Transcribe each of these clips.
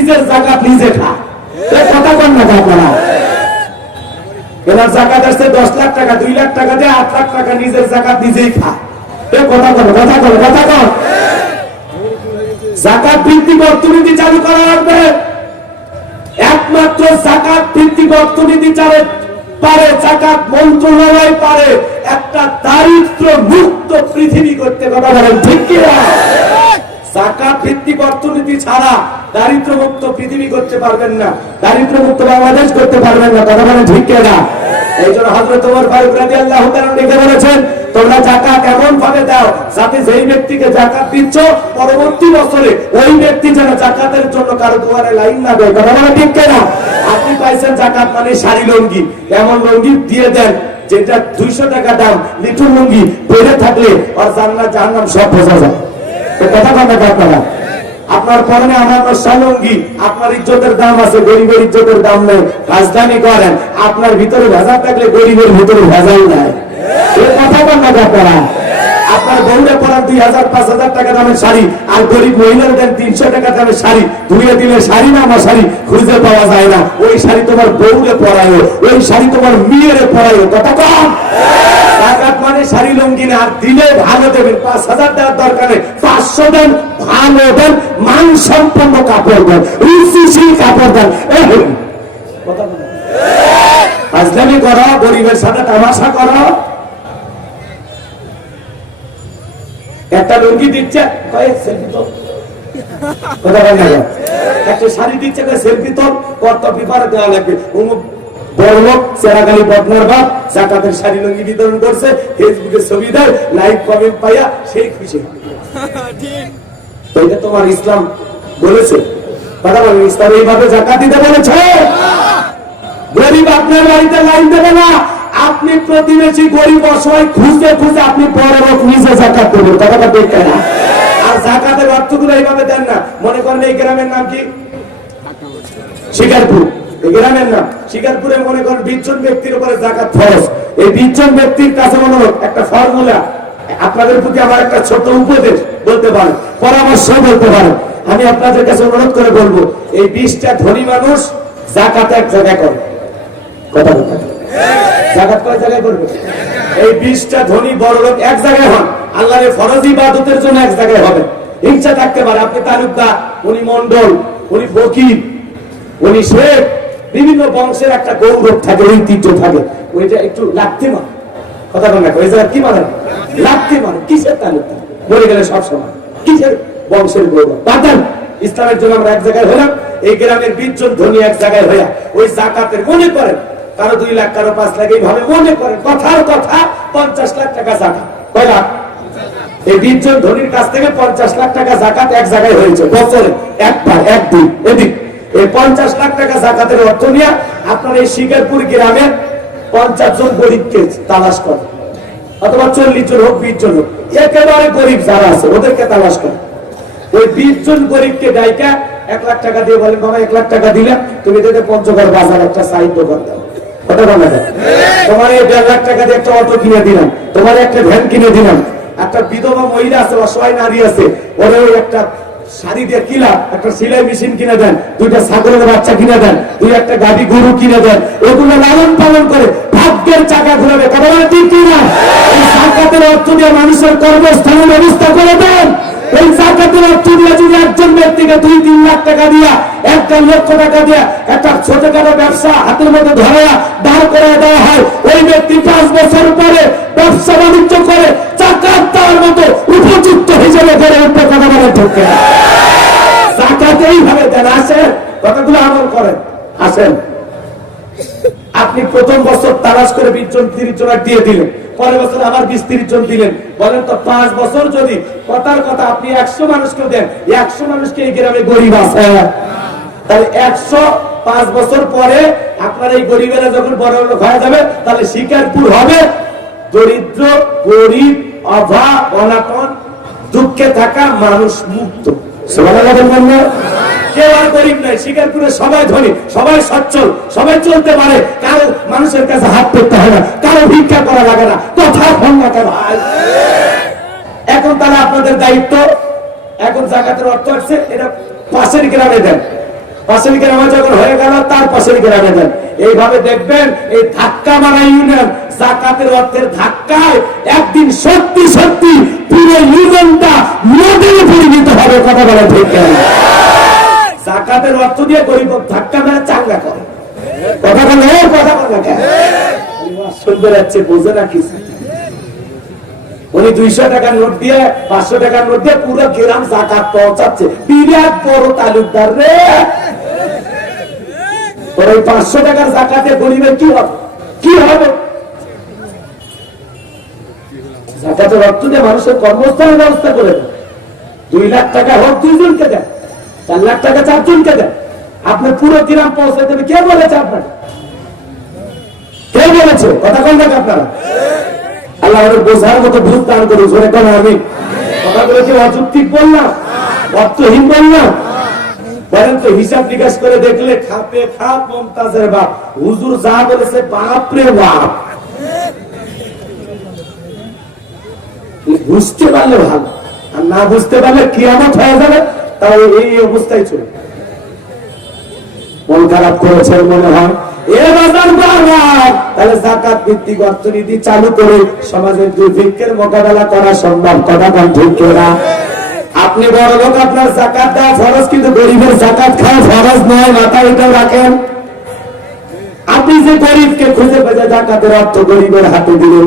নিজের জাকাত নিজে খা। কথা কন না আপনারা আসছে দশ লাখ টাকা, দুই লাখ টাকা দিয়ে আট লাখ টাকা নিজের নিজেই খা। একমাত্র অর্থনীতি একটা দারিদ্র মুক্ত পৃথিবী করতে কথা বলেন, ঠিক কি জাকাত ভিত্তিক অর্থনীতি ছাড়া দারিদ্র মুক্ত পৃথিবী করতে পারবেন না। দারিদ্র মুক্ত বাংলাদেশ করতে পারবেন না। কথা বলেন ঠিক না এই জন্য হজরত তোমার ফারুক রাজি আল্লাহ লিখে বলেছেন, তোমরা জাকাত এমন ভাবে দাও যাতে যেই ব্যক্তিকে জাকাত দিচ্ছ, পরবর্তী বছরে ওই ব্যক্তি যেন জাকাতের জন্য কারও দুয়ারে লাইন না দেয়। কথা বলে ঠিক কেনা? আপনি পাইছেন জাকাত মানে শাড়ি লঙ্গি। এমন লঙ্গি দিয়ে দেন যেটা দুইশো টাকা দাম, লিটুর লুঙ্গি। বেড়ে থাকলে আর জান্নাত জাহান্নাম সব বোঝা যায়। কথা কথা আপনারা? আপনার পরনে আমার সালঙ্গি, আপনার ইজ্জতের দাম আছে, গরিবের ইজ্জতের দাম নেই, রাজধানী করেন, আপনার ভিতরে ভেজাল থাকলে গরিবের ভিতরে ভেজাল নাই। কথা আপনারা। বউরে পরান দুই হাজার, পাঁচ হাজার টাকা দামের শাড়ি, আর গরিব মহিলার দেন তিনশো টাকা দামের শাড়ি, ধুয়ে দিলে শাড়ি না আমার শাড়ি, খুঁজে পাওয়া যায় না। ওই শাড়ি তোমার বউরে পরায় ওই শাড়ি তোমার মেয়েরে পরায় কথা কম মানে শাড়ি লঙ্গি না দিলে ভালো দেবেন। পাঁচ হাজার দেওয়ার দরকার পাঁচশো দেন, ভালো দেন মান সম্পন্ন কাপড় দেন, রুচিশীল কাপড় দেন। করো, গরিবের সাথে তামাশা করো। একটা লুঙ্গি দিচ্ছে সেলফি তো কথা শাড়ি দিচ্ছে সেলফি তো কত পেপারে দেওয়া লাগবে? অমুক বড় বদনার বাপ জাকাতের শাড়ি লুঙ্গি বিতরণ করছে ফেসবুকে ছবি দেয় লাইক কমেন্ট পাইয়া সেই খুশি। তো এটা তোমার ইসলাম বলেছে। কথা বলেন ইসলাম এইভাবে জাকাত দিতে বলেছে? গরিব আপনার বাড়িতে লাইন দেবে না। আপনি প্রতিবেশী গরিব অসহায় খুঁজতে খুঁজে আপনি লোক নিজে জাকাত দেবেন। কথাটা দেখে না আর জাকাতের অর্থগুলো এইভাবে দেন না। মনে করেন এই গ্রামের নাম কি? শিকারপুর। গ্রামের নাম শিকারপুরে মনে করেন ব্যক্তির উপরে জাকাত ফরজ। এই বিশ ব্যক্তির কাছে হোক একটা ফর্মুলা আপনাদের প্রতি আমার একটা ছোট উপদেশ বলতে পারেন, পরামর্শ বলতে পারেন। আমি আপনাদের কাছে অনুরোধ করে বলব, এই বিশটা ধনী মানুষ এক জায়গায় করে। কথা জাকাত কয় জায়গায় করবে? এই বিশটা ধনী বড় লোক এক জায়গায় হন। আল্লাহর ফরজ ইবাদতের জন্য এক জায়গায় হবে। হিংসা থাকতে পারে। আপনি তালুকদার, উনি মন্ডল উনি ফকির উনি শেখ। বিভিন্ন বংশের একটা গৌরব থাকে, ঐতিহ্য থাকে। ওইটা একটু লাগতে মানে কথা বল না ওই জায়গায় কি মানে লাগতে মানে কিসের তালুকদার বলে গেলে সবসময় কিসের বংশের গৌরব? বাদান ইসলামের জন্য আমরা এক জায়গায় হলাম, এই গ্রামের বিশ ধনী এক জায়গায় হইয়া ওই জাকাতের মনে করেন। কারও দুই লাখ, কারও পাঁচ লাখ, এইভাবে মনে করেন। কথার কথা, পঞ্চাশ লাখ টাকা জাকাত। কয় লাখ? এই বিশ ধনীর কাছ থেকে পঞ্চাশ লাখ টাকা জাকাত এক জায়গায় হয়েছে। বছরে একবার একদিন এদিক। এই পঞ্চাশ লাখ টাকা জাকাতের অর্থ নিয়ে আপনার এই শিকারপুর গ্রামে পঞ্চাশ জন গরিবকে তালাশ করে অথবা চল্লিশ জন হোক, বিশ জন হোক। একেবারে গরিব যারা আছে, ওদেরকে তালাশ করে ওই বিশ জন গরিবকে ডাইকা এক লাখ টাকা দিয়ে বলেন, বাবা, এক লাখ টাকা দিলে তুমি তাদের পঞ্চগড় বাজার একটা সাহিত্য করে দাও। তোমার এই দেড় লাখ টাকা দিয়ে একটা অটো কিনে দিলাম, তোমার একটা ভ্যান কিনে দিলাম, একটা বিধবা মহিলা আছে, অসহায় নারী আছে, ওরে ওই একটা শাড়ি দিয়ে কিলা, একটা সেলাই মেশিন কিনে দেন, দুইটা ছাগলের বাচ্চা কিনে দেন, দুই একটা গাড়ি গরু কিনে দেন, এগুলো লালন পালন করে ভাগ্যের চাকা ঘুরাবে কথা ঠিক কিনা এই সাকাতের অর্থ দিয়ে মানুষের কর্মস্থানের ব্যবস্থা করে দেন। এই জাকাতের অর্থ দুই, তিন লাখ টাকা দিয়া একটা লক্ষ টাকা দিয়া একটা ছোটখাটো ব্যবসা হাতের মধ্যে ধরে দাঁড় করে দেওয়া হয়, ওই ব্যক্তি পাঁচ বছর পরে ব্যবসা করে জাকাত দেওয়ার মতো উপযুক্ত হিসেবে গড়ে উঠতে কথা বলে ঢুকে জাকাত এইভাবে দেন, আসেন, কথাগুলো আমল করেন, আসেন। আপনি প্রথম বছর তালাশ করে বিশ জন, তিরিশ জন দিয়ে দিলেন। পরের বছর আবার বিশ, তিরিশ জন দিলেন। বলেন তো, পাঁচ বছর যদি কথার কথা আপনি একশো মানুষকে দেন, একশো মানুষকে এই গ্রামে গরিব আছে। তাহলে একশো পাঁচ বছর পরে আপনার এই গরিবেরা যখন বড় লোক হয়ে যাবে, তাহলে শিকারপুর হবে। দরিদ্র, গরিব, অভাব অনাটন দুঃখে থাকা মানুষ মুক্ত। না? কেউ আর গরিব নাই শিকারপুরে সবাই ধনী, সবাই সচ্ছল, সবাই চলতে পারে। কারও মানুষের কাছে হাত পেতে হয় না, কারও ভিক্ষা করা লাগে না, কথা না কেন? এখন তাহলে আপনাদের দায়িত্ব, এখন জাকাতের অর্থ আসছে, এটা পাশের গ্রামে দেন। পাশের গ্রামে যখন হয়ে গেল, তার পাশের গ্রামে যান এইভাবে দেখবেন, এই ধাক্কা মারা ইউনিয়ন জাকাতের অর্থের ধাক্কায় একদিন সত্যি সত্যি পুরো ইউনিয়নটা মডেলে পরিণত হবে, কথা বলা ঠিক জাকাতের অর্থ দিয়ে গরিব ধাক্কা মেরে চাঙ্গা করে। কথা বোঝে না কিছু উনি দুইশো টাকার নোট দিয়ে, পাঁচশো টাকার নোট দিয়ে পুরো গ্রাম জাকাত পৌঁছাচ্ছে। বিরাট বড় তালুকদার রে। ওই পাঁচশো টাকার জাকাতে গরিবের কি হবে? কি হবে? জাকাতের অর্থ দিয়ে মানুষের কর্মস্থানের ব্যবস্থা করে দেয় দুই লাখ টাকা হোক দুইজনকে দেন চার লাখ টাকা চারজনকে দেন। আপনি পুরো গ্রাম পৌঁছে দেবে। কে বলেছে আপনার কে বলেছে? কথা কোন দেখ আপনারা? আল্লাহ বোঝার মতো দান কেন আমি বললাম। অর্থহীন বললাম। বলেন তো, হিসাব নিকাশ করে দেখলে খাপে খাপ মমতাজের বাপ। হুজুর যা বলেছে বাপ রে বাপ। বুঝতে পারলে ভালো। আর না বুঝতে পারলে কিয়ামত হয়ে যাবে। তাহলে এই অবস্থায় চলবে মন খারাপ করেছেন মনে হয়? চালু আপনি বড় লোক, আপনার জাকাত দেওয়া ফরজ, কিন্তু গরিবের জাকাত খাওয়া ফরজ নয় মাথা এটাও রাখেন। আপনি যে গরিবকে খুঁজে পেতে জাকাতের অর্থ গরিবের হাতে দিলেন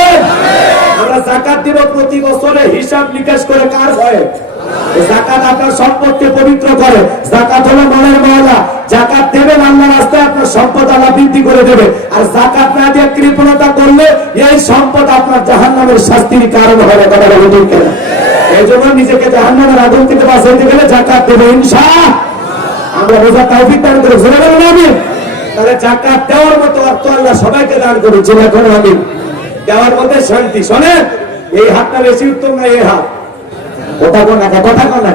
কৃপণতা করলে এই সম্পদ আপনার জাহান নামের শাস্তির কারণ হবে। কেন? এই জন্য নিজেকে জাহান নামের আগুন থেকে বাঁচাইতে গেলে জাকাত দেবে ইনশা আমরা বোঝা তৌফিক দান করে তাহলে জাকাত দেওয়ার মতো অর্থ আল্লাহ সবাইকে দান করেছেন এখন আমি দেওয়ার মধ্যে শান্তি। শোনেন এই হাতটা বেশি উত্তম না এই হাত? কথা কোন না কথা কোন না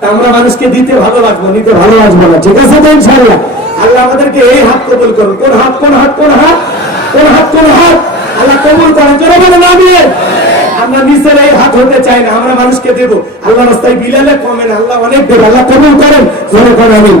তা আমরা মানুষকে দিতে ভালো লাগবো নিতে ভালো লাগবো না। ঠিক আছে তো ইনশাআল্লাহ? আল্লাহ আমাদেরকে এই হাত কবুল করুন। কোন হাত কোন হাত কোন হাত? কোন হাত কোন হাত? আল্লাহ কবুল করেন, জোরে বলেন, আমিন। আমরা নিজের এই হাত হতে চাই না, আমরা মানুষকে দেবো। আল্লাহ রাস্তায় বিলালে কমেন আল্লাহ অনেক দেবে, আল্লাহ কবুল করেন, জোরে করেন আমিন।